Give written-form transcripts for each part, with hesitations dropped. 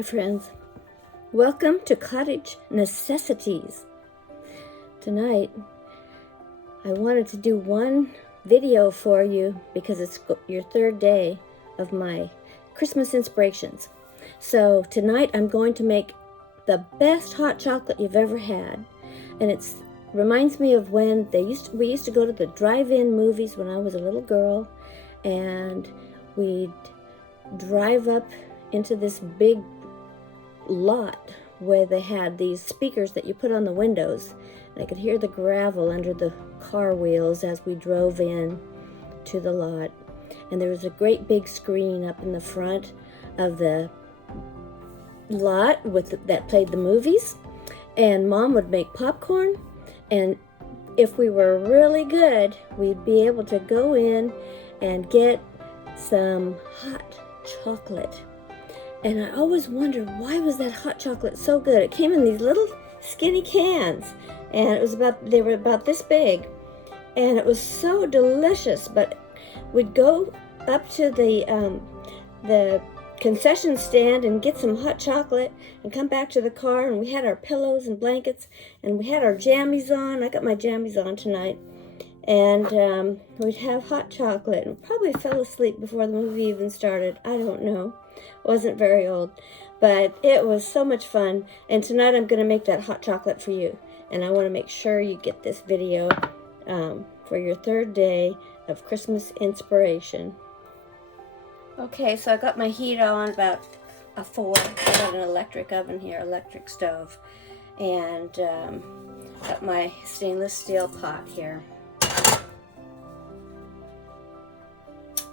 Hi friends, welcome to Cottage Necessities. Tonight I wanted to do one video for you because it's your third day of my Christmas inspirations. So tonight I'm going to make the best hot chocolate you've ever had, and it reminds me of when we used to go to the drive-in movies when I was a little girl, and we'd drive up into this big lot where they had these speakers that you put on the windows. And I could hear the gravel under the car wheels as we drove in to the lot. And there was a great big screen up in the front of the lot that played the movies. And Mom would make popcorn, and if we were really good, we'd be able to go in and get some hot chocolate. And I always wondered, why was that hot chocolate so good? It came in these little skinny cans, and they were about this big, and it was so delicious. But we'd go up to the concession stand and get some hot chocolate and come back to the car, and we had our pillows and blankets, and we had our jammies on. I got my jammies on tonight. And we'd have hot chocolate and probably fell asleep before the movie even started. I don't know. Wasn't very old. But it was so much fun. And tonight I'm going to make that hot chocolate for you. And I want to make sure you get this video for your third day of Christmas inspiration. Okay, so I got my heat on about a 4. I got an electric oven here, electric stove. And got my stainless steel pot here.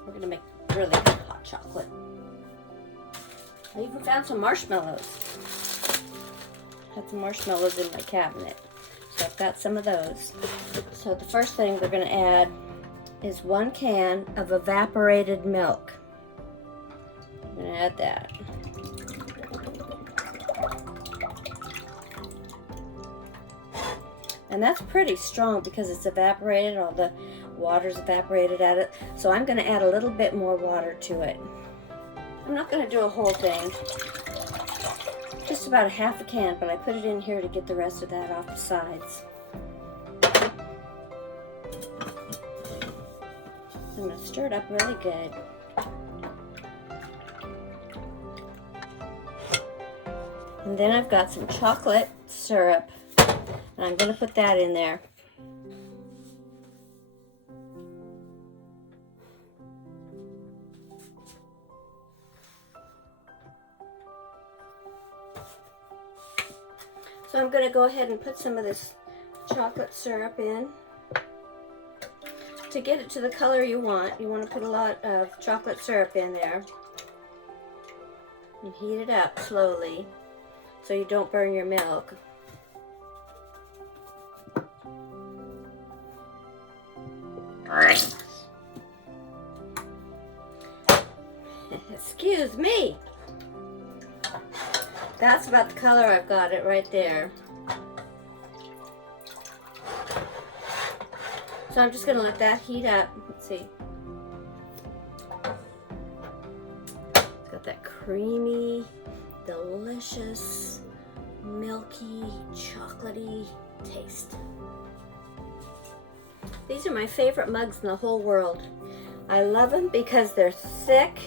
We're going to make really good hot chocolate. I even found some marshmallows. Had some marshmallows in my cabinet. So I've got some of those. So the first thing we're going to add is 1 can of evaporated milk. I'm going to add that. And that's pretty strong because it's evaporated, all the water's evaporated at it. So I'm going to add a little bit more water to it. I'm not going to do a whole thing, just about a half a can, but I put it in here to get the rest of that off the sides. I'm going to stir it up really good. And then I've got some chocolate syrup, and I'm going to put that in there. So I'm going to go ahead and put some of this chocolate syrup in. To get it to the color you want to put a lot of chocolate syrup in there. And heat it up slowly so you don't burn your milk. Excuse me. That's about the color. I've got it right there. So I'm just going to let that heat up. Let's see. It's got that creamy, delicious, milky, chocolatey taste. These are my favorite mugs in the whole world. I love them because they're thick.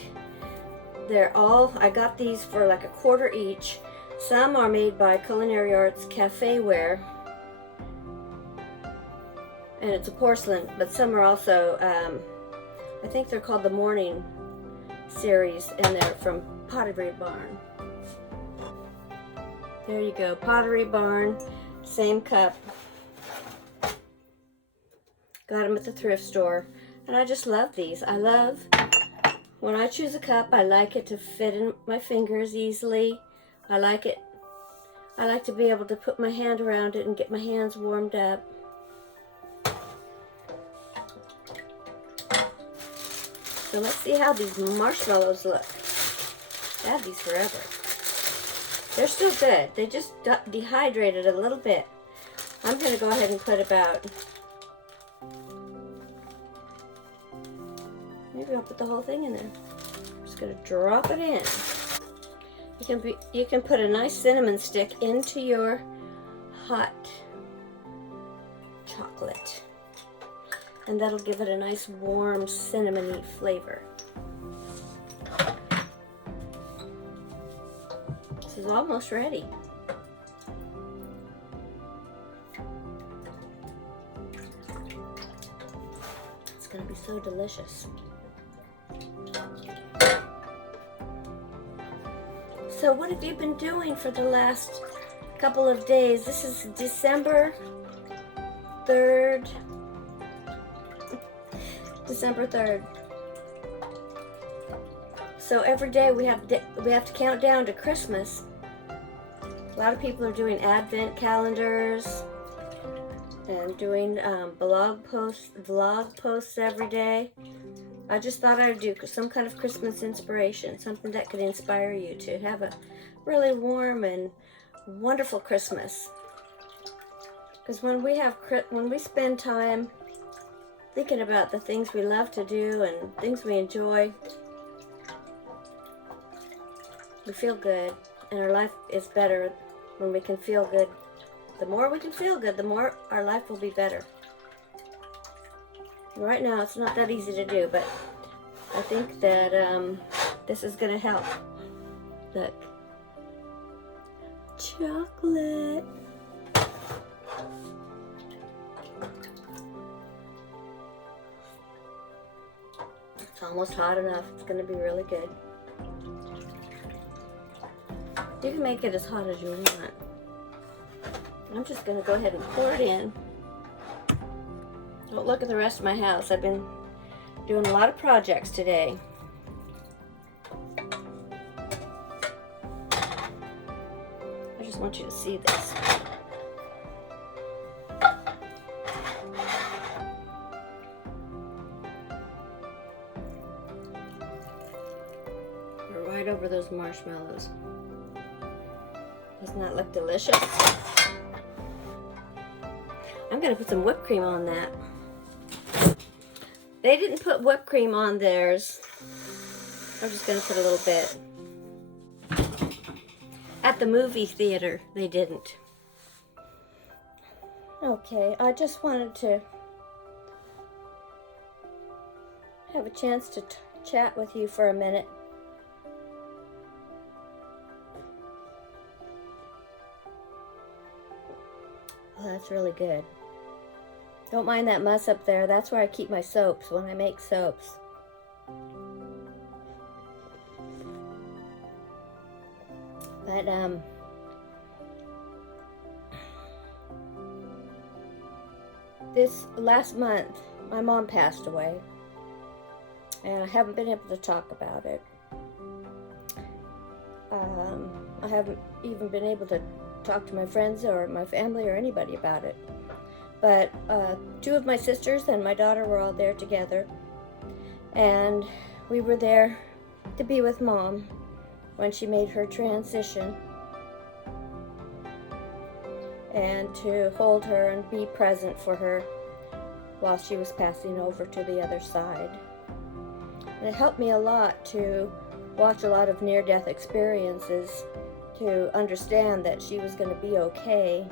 I got these for like $1 each. Some are made by Culinary Arts Cafe Ware, and it's a porcelain, but some are also, I think they're called the Morning series, and they're from Pottery Barn. There you go, Pottery Barn, same cup. Got them at the thrift store, and I just love these. When I choose a cup, I like it to fit in my fingers easily. I like to be able to put my hand around it and get my hands warmed up. So let's see how these marshmallows look. I had these forever. They're still good. They just dehydrated a little bit. I'm going to go ahead and put about, maybe I'll put the whole thing in there. I'm just going to drop it in. You can put a nice cinnamon stick into your hot chocolate, and that'll give it a nice warm cinnamony flavor. This is almost ready. It's going to be so delicious. So what have you been doing for the last couple of days? This is December 3rd. December 3rd. So every day we have to count down to Christmas. A lot of people are doing Advent calendars and doing vlog posts every day. I just thought I'd do some kind of Christmas inspiration, something that could inspire you to have a really warm and wonderful Christmas. Because when we spend time thinking about the things we love to do and things we enjoy, we feel good, and our life is better when we can feel good. The more we can feel good, the more our life will be better. Right now, it's not that easy to do, but I think that this is going to help. Look. Chocolate. It's almost hot enough. It's going to be really good. You can make it as hot as you want. I'm just going to go ahead and pour it in. Don't look at the rest of my house. I've been doing a lot of projects today. I just want you to see this. We're right over those marshmallows. Doesn't that look delicious? I'm going to put some whipped cream on that. They didn't put whipped cream on theirs. I'm just going to put a little bit. At the movie theater, they didn't. Okay, I just wanted to have a chance to chat with you for a minute. Oh, that's really good. Don't mind that muss up there. That's where I keep my soaps when I make soaps. But, this last month, my mom passed away. And I haven't been able to talk about it. I haven't even been able to talk to my friends or my family or anybody about it. But two of my sisters and my daughter were all there together, and we were there to be with Mom when she made her transition, and to hold her and be present for her while she was passing over to the other side. And it helped me a lot to watch a lot of near-death experiences to understand that she was going to be okay.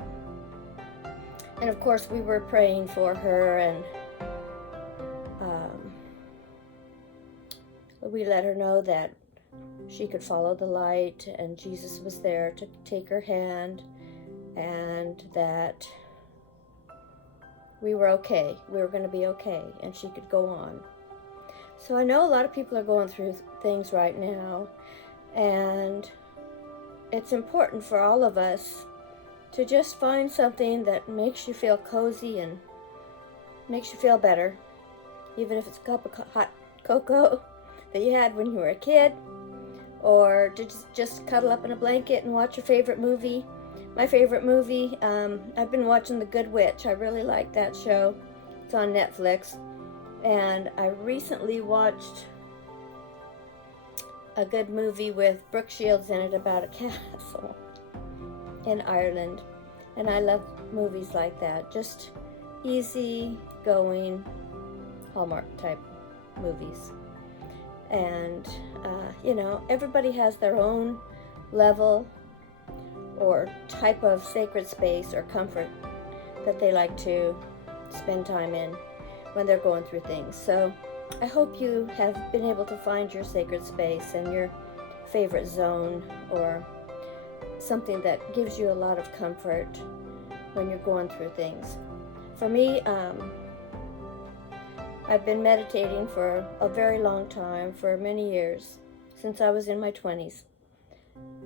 And of course, we were praying for her, and we let her know that she could follow the light, and Jesus was there to take her hand, and that we were okay. We were going to be okay, and she could go on. So I know a lot of people are going through things right now, and it's important for all of us to just find something that makes you feel cozy and makes you feel better. Even if it's a cup of hot cocoa that you had when you were a kid, or to just cuddle up in a blanket and watch your favorite movie. My favorite movie, I've been watching The Good Witch. I really like that show. It's on Netflix. And I recently watched a good movie with Brooke Shields in it about a castle in Ireland, and I love movies like that. Just easy going Hallmark type movies. And you know, everybody has their own level or type of sacred space or comfort that they like to spend time in when they're going through things. So I hope you have been able to find your sacred space and your favorite zone, or something that gives you a lot of comfort when you're going through things. For me, I've been meditating for a very long time, for many years, since I was in my 20s.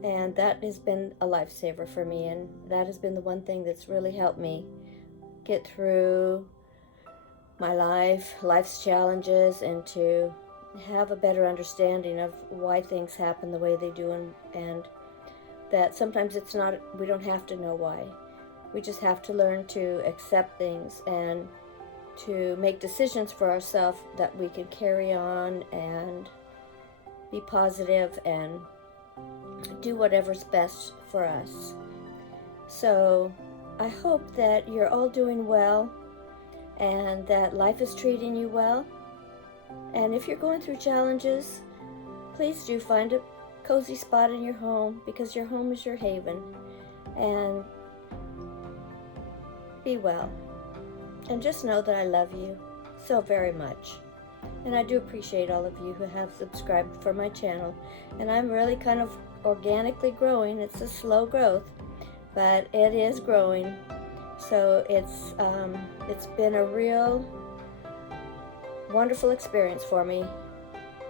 And that has been a lifesaver for me, and that has been the one thing that's really helped me get through my life's challenges, and to have a better understanding of why things happen the way they do, and that sometimes it's not, we don't have to know why. We just have to learn to accept things and to make decisions for ourselves that we can carry on and be positive and do whatever's best for us. So I hope that you're all doing well and that life is treating you well. And if you're going through challenges, please do find a cozy spot in your home, because your home is your haven. And be well. And just know that I love you so very much. And I do appreciate all of you who have subscribed for my channel. And I'm really kind of organically growing. It's a slow growth, but it is growing. So it's been a real wonderful experience for me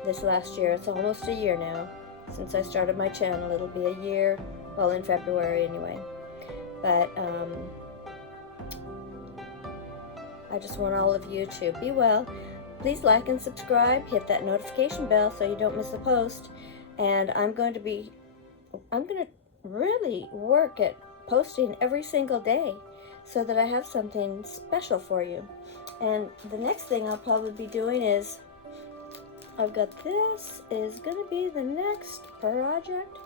this last year. It's almost a year now since I started my channel. It'll be a year, well, in February anyway. But I just want all of you to be well. Please like and subscribe, hit that notification bell so you don't miss a post. And I'm going to really work at posting every single day so that I have something special for you. And the next thing I'll probably be doing is, I've got, this is going to be the next project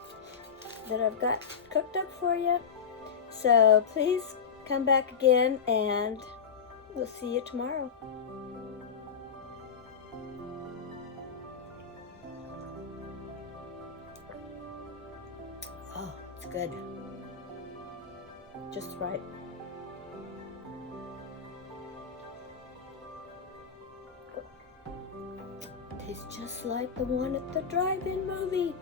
that I've got cooked up for you. So please come back again, and we'll see you tomorrow. Oh, it's good. Just right. Tastes just like the one at the drive-in movie.